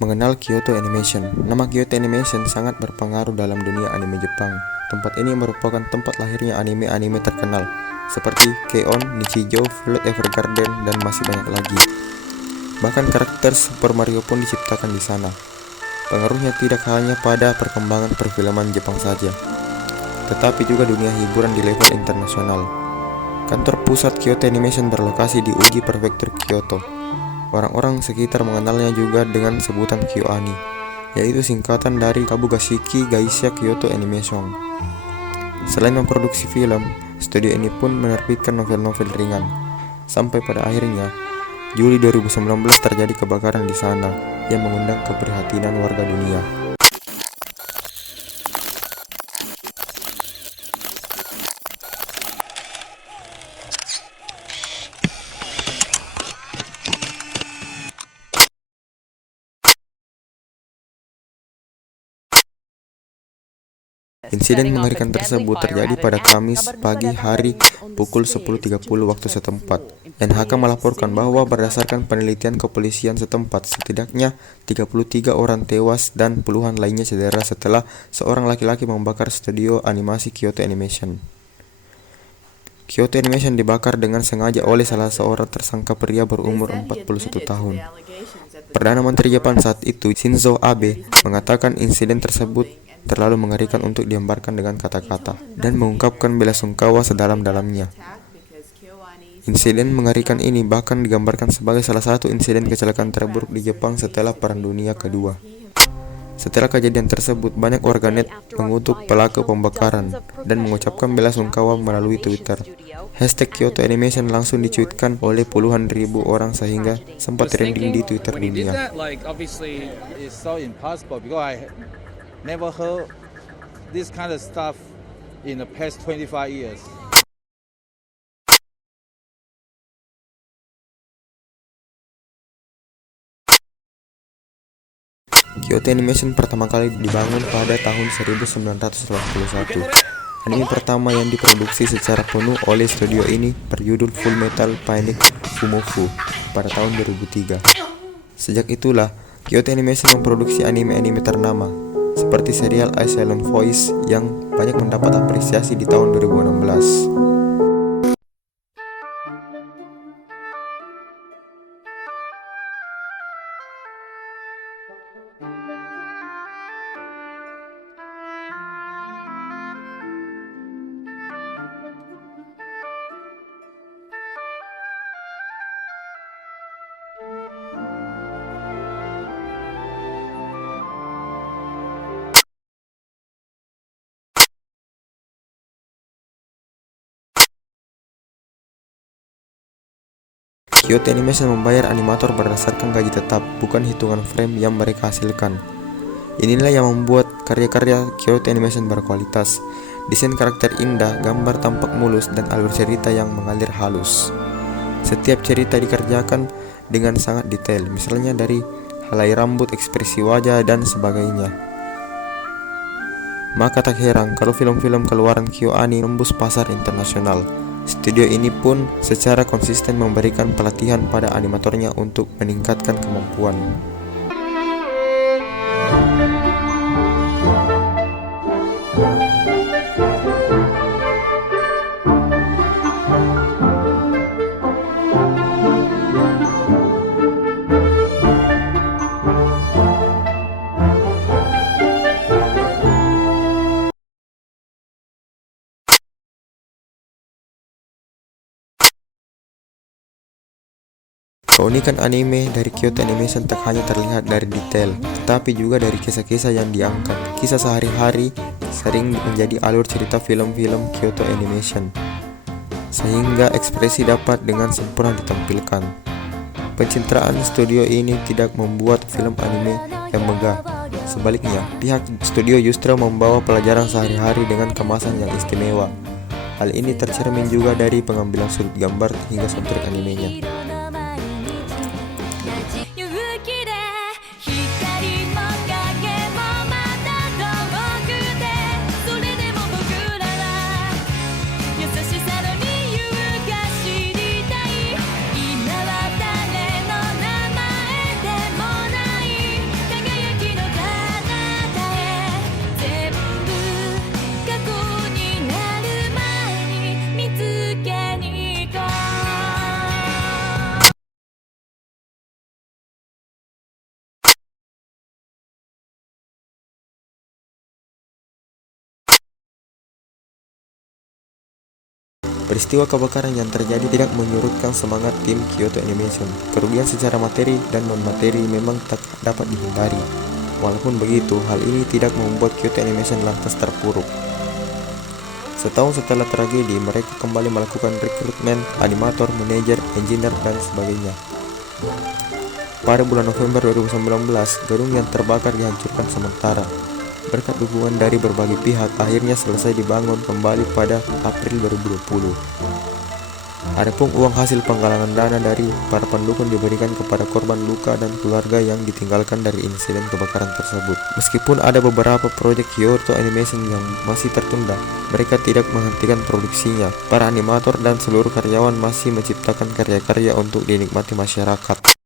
Mengenal Kyoto Animation. Nama Kyoto Animation sangat berpengaruh dalam dunia anime Jepang. Tempat ini merupakan tempat lahirnya anime-anime terkenal seperti K-On!, Nichijou, Violet Evergarden, dan masih banyak lagi. Bahkan karakter Super Mario pun diciptakan di sana. Pengaruhnya tidak hanya pada perkembangan perfilman Jepang saja, tetapi juga dunia hiburan di level internasional. Kantor pusat Kyoto Animation berlokasi di Uji Prefektur Kyoto. Orang-orang sekitar mengenalnya juga dengan sebutan KyoAni, yaitu singkatan dari Kabugashiki Gaisha Kyoto Animation. Selain memproduksi film, studio ini pun menerbitkan novel-novel ringan. Sampai pada akhirnya, Juli 2019 terjadi kebakaran di sana yang mengundang keprihatinan warga dunia. Insiden mengerikan tersebut terjadi pada Kamis pagi hari pukul 10.30 waktu setempat. NHK melaporkan bahwa berdasarkan penelitian kepolisian setempat, setidaknya 33 orang tewas dan puluhan lainnya cedera setelah seorang laki-laki membakar studio animasi Kyoto Animation. Kyoto Animation dibakar dengan sengaja oleh salah seorang tersangka pria berumur 41 tahun. Perdana Menteri Jepang saat itu, Shinzo Abe, mengatakan insiden tersebut terlalu mengerikan untuk digambarkan dengan kata-kata dan mengungkapkan bela sungkawa sedalam-dalamnya. Insiden mengerikan ini bahkan digambarkan sebagai salah satu insiden kecelakaan terburuk di Jepang setelah Perang Dunia Kedua. Setelah kejadian tersebut, banyak warganet mengutuk pelaku pembakaran dan mengucapkan bela sungkawa melalui Twitter. Hashtag Kyoto Animation langsung dicuitkan oleh puluhan ribu orang sehingga sempat trending di Twitter dunia. Never heard this kind of stuff in the past 25 years. Kyoto Animation pertama kali dibangun pada tahun 1981. Anime pertama yang diproduksi secara penuh oleh studio ini berjudul Full Metal Panic Fumofu pada tahun 2003. Sejak itulah, Kyoto Animation memproduksi anime-anime ternama seperti serial I Silent Voice yang banyak mendapat apresiasi di tahun 2016. Kyoto Animation membayar animator berdasarkan gaji tetap, bukan hitungan frame yang mereka hasilkan. Inilah yang membuat karya-karya Kyoto Animation berkualitas. Desain karakter indah, gambar tampak mulus, dan alur cerita yang mengalir halus. Setiap cerita dikerjakan dengan sangat detail, misalnya dari helai rambut, ekspresi wajah, dan sebagainya. Maka tak heran kalau film-film keluaran KyoAni nembus pasar internasional. Studio ini pun secara konsisten memberikan pelatihan pada animatornya untuk meningkatkan kemampuan. Keunikan anime dari Kyoto Animation tak hanya terlihat dari detail, tetapi juga dari kisah-kisah yang diangkat. Kisah sehari-hari sering menjadi alur cerita film-film Kyoto Animation, sehingga ekspresi dapat dengan sempurna ditampilkan. Pencitraan studio ini tidak membuat film anime yang megah. Sebaliknya, pihak studio justru membawa pelajaran sehari-hari dengan kemasan yang istimewa. Hal ini tercermin juga dari pengambilan sudut gambar hingga soundtrack animenya. Peristiwa kebakaran yang terjadi tidak menyurutkan semangat tim Kyoto Animation. Kerugian secara materi dan non-materi memang tak dapat dihindari. Walaupun begitu, hal ini tidak membuat Kyoto Animation lantas terpuruk. Setahun setelah tragedi, mereka kembali melakukan rekrutmen animator, manajer, engineer, dan sebagainya. Pada bulan November 2019, gedung yang terbakar dihancurkan sementara. Berkat dukungan dari berbagai pihak, akhirnya selesai dibangun kembali pada April 2020. Adapun uang hasil penggalangan dana dari para pendukung diberikan kepada korban luka dan keluarga yang ditinggalkan dari insiden kebakaran tersebut. Meskipun ada beberapa proyek Kyoto Animation yang masih tertunda, mereka tidak menghentikan produksinya. Para animator dan seluruh karyawan masih menciptakan karya-karya untuk dinikmati masyarakat.